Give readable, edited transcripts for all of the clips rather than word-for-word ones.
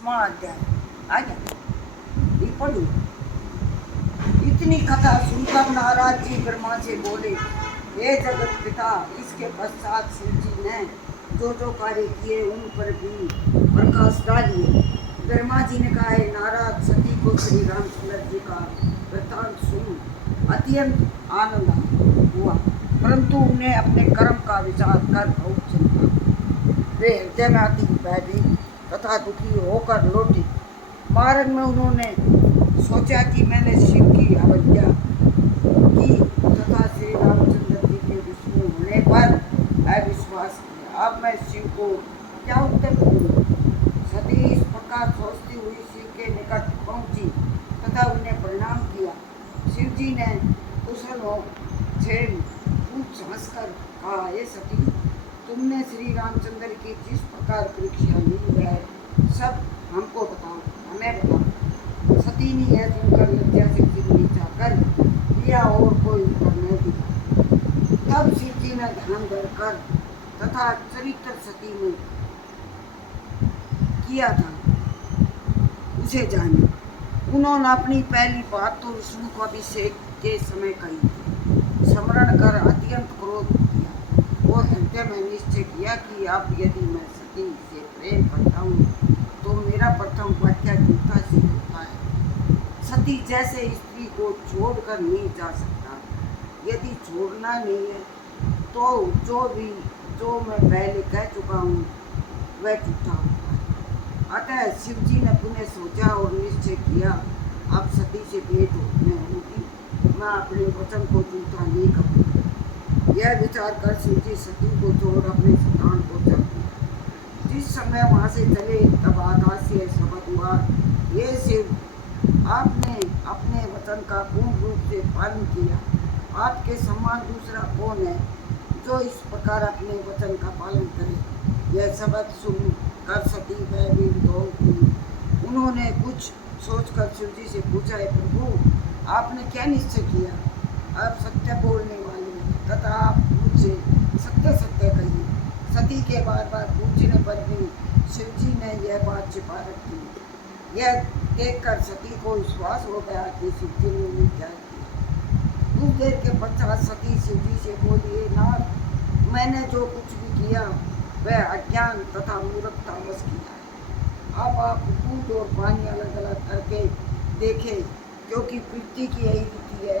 10वां अध्याय आ गया। ये पढ़ू। इतनी कथा सुनकर नारद जी ब्रह्मा से बोले, हे जगत पिता। इसके पश्चात शिव जी ने जो जो कार्य किए उन पर भी प्रकाश डालिए। ब्रह्मा जी ने कहा, नारद, सती को श्री रामचंद्र जी का वृत्तांत सुन अत्यंत आनंद हुआ, परंतु उन्हें अपने कर्म का विचार कर बहुत चिंता। वे हृदय में अति भयभीत तथा दुखी होकर लौटे। मार्ग में उन्होंने सोचा कि मैंने शिव की अवज्ञा की तथा श्री रामचंद्र जी के विष्णु होने पर अविश्वास किया। अब मैं शिव को क्या उत्तर दूँ? सती इस प्रकार सोचती हुई शिव के निकट पहुंची तथा उन्हें प्रणाम किया। शिव जी ने कुशल से पूछ हंसकर कहा, हे सती, तुमने श्री रामचंद्र की जिस प्रकार परीक्षा ली है सब हमको बताओ, हमें बताओ। सती ने यह सुनकर लज्जा से सिर नीचा कर दिया और कोई उत्तर नहीं दिया। तब शिव जी ने ध्यान धरकर तथा चरित्र सती में किया था उसे जाने। उन्होंने अपनी पहली बात तो विष्णु को अभिषेक के समय कही थी। स्मरण कर अत्यंत क्रोध किया। वो हृदय में निश्चय किया कि अब यदि मैं सती से प्रेम करता हूँ तो मेरा प्रथम वाक्य जूता से होता है। सती जैसे स्त्री को छोड़कर नहीं जा सकता। यदि छोड़ना नहीं है तो जो मैं पहले कह चुका हूँ वह झूठा होता है। अतः शिव जी ने पुनः सोचा और निश्चय किया, अब सती से भेंट होगी, मैं अपने वचन को झूठा नहीं करूँगा। यह विचार कर शिव जी सती को छोड़ अपने स्थान को चल दिया। जिस समय वहाँ से चले तब आकाश से शब्द हुआ, ये शिव, आपने अपने वचन का पूर्ण रूप से पालन किया। आपके समान दूसरा कौन है जो इस प्रकार अपने वचन का पालन करे? यह शब्द सुन कर सती भयभीत हो गई। उन्होंने कुछ सोचकर शिव जी से पूछा, है प्रभु, आपने क्या निश्चय किया? आप सत्य बोलने वाले हैं तथा आप मुझे सत्य सत्य कहिए। सती के बार बार पूछने पर भी शिव जी ने यह बात छिपा रखी। यह देखकर सती को विश्वास हो गया कि शिव जी ने उन्हें क्या किया। कुछ देर के पश्चात सती शिव जी से बोली, नाथ, मैंने जो कुछ भी किया वह अज्ञान तथा मूर्खतावश किया है। अब आप दूध और पानी अलग अलग करके देखें, क्योंकि पृथ्वी की यही रीति है।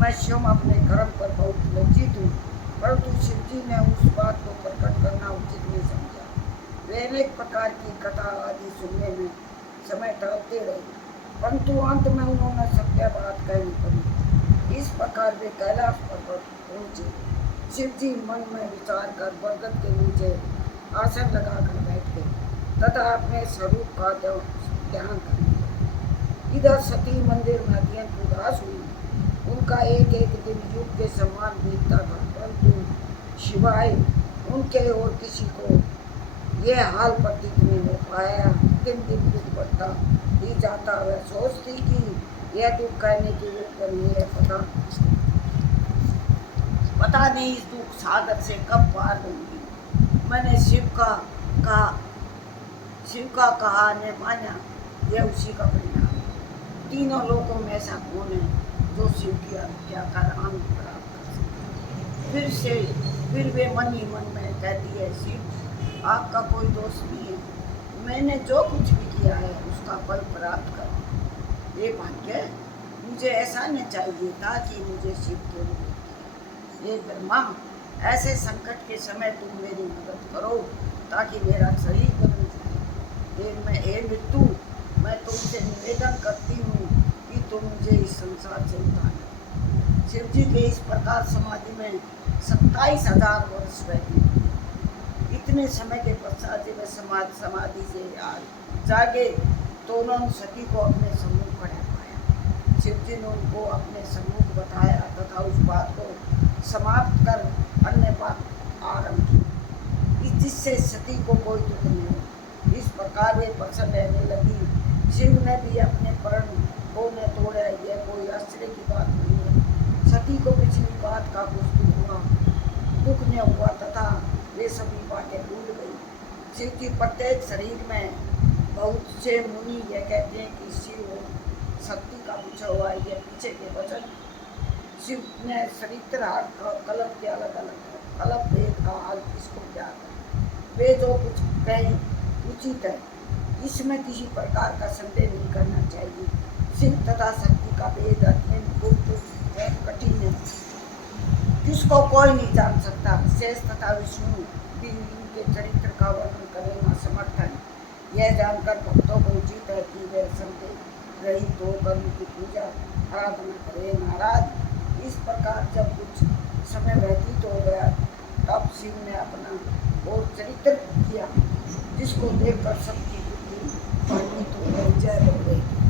मैं स्वयं अपने कर्म पर बहुत लज्जित हूँ, परंतु शिव जी ने उस बात को प्रकट करना उचित नहीं समझा। वे अनेक प्रकार की कथा आदि सुनने में समय टालते रहे, परंतु अंत में उन्होंने सत्य बात कहनी पड़ी। इस प्रकार वे कैलाश पर्वत पहुँचे। शिव जी मन में विचार कर बरगद के नीचे आसन लगाकर बैठ गए तथा अपने स्वरूप का ध्यान कर लिया। इधर सती मंदिर में अत्यंत उदास हुई। उनका एक एक दिन युग के समान बीतता था, परंतु शिवाय उनके और किसी को यह हाल प्रतीत नहीं हो पाया। दिन दिन दुख बढ़ता ही जाता। वह सोचती कि यह दुख कहने की वे नहीं है। पता नहीं इस दुख सागर से कब पार होंगी। मैंने शिव का कहा ने माना, यह उसी का परिणाम है। तीनों लोगों में ऐसा कौन है जो शिव की हत्या कर आनंद प्राप्त कर सके? फिर वे मन ही मन में कहती है, शिव, आपका कोई दोष नहीं है। मैंने जो कुछ भी किया है उसका फल प्राप्त कर। ये भाग्य मुझे ऐसा नहीं चाहिए था कि मुझे शिव के ये ब्रह्मा, ऐसे संकट के समय तुम मेरी मदद करो ताकि मेरा शरीर बदल जाए। हे मृत्यु, मैं तुमसे निवेदन करती हूँ कि तुम मुझे इस संसार से उतारो। शिव जी के इस प्रकार समाधि में 27,000 वर्ष रहे। इतने समय के पश्चात जब समाधि से जागे तो उन्होंने सती को अपने सम्मुख खड़ा पाया। शिव जी ने उनको अपने सम्मुख बताया तथा उस बात को समाप्त कर अन्य बात आरंभ की, जिससे सती को कोई दुख नहीं हो। इस प्रकार वे प्रसन्न रहने लगी। शिव ने भी अपने प्रण को न तोड़ा। यह कोई आश्चर्य की बात नहीं है। सती को पिछली बात का कुछ दुख न हुआ तथा वे सभी बातें भूल गई। शिव की प्रत्येक शरीर में बहुत से मुनि ये कहते हैं कि शिव शक्ति का पूछा हुआ है। ये पीछे के वचन शिव ने चरित्रहार कल्प के अलग अलग है। कल्प वेद का हाल किसको ज्ञात है? वे जो कुछ कहें उचित है, इसमें किसी प्रकार का संदेह नहीं करना चाहिए। शिव तथा शक्ति का भेद अत्यंत गुप्त एवं कठिन है, जिसको कोई नहीं जान सकता। शेष तथा विष्णु भी इनके चरित्र का वर्णन करने में समर्थ है। यह जानकर भक्तों को उचित है कि वे संदेह रहित होकर उनकी पूजा आराधना करें। महाराज, इस प्रकार जब कुछ समय व्यतीत हो गया, तब शिव ने अपना और चरित्र किया, जिसको देखकर सबकी बुद्धि भ्रमित हो गई। जय हो गई।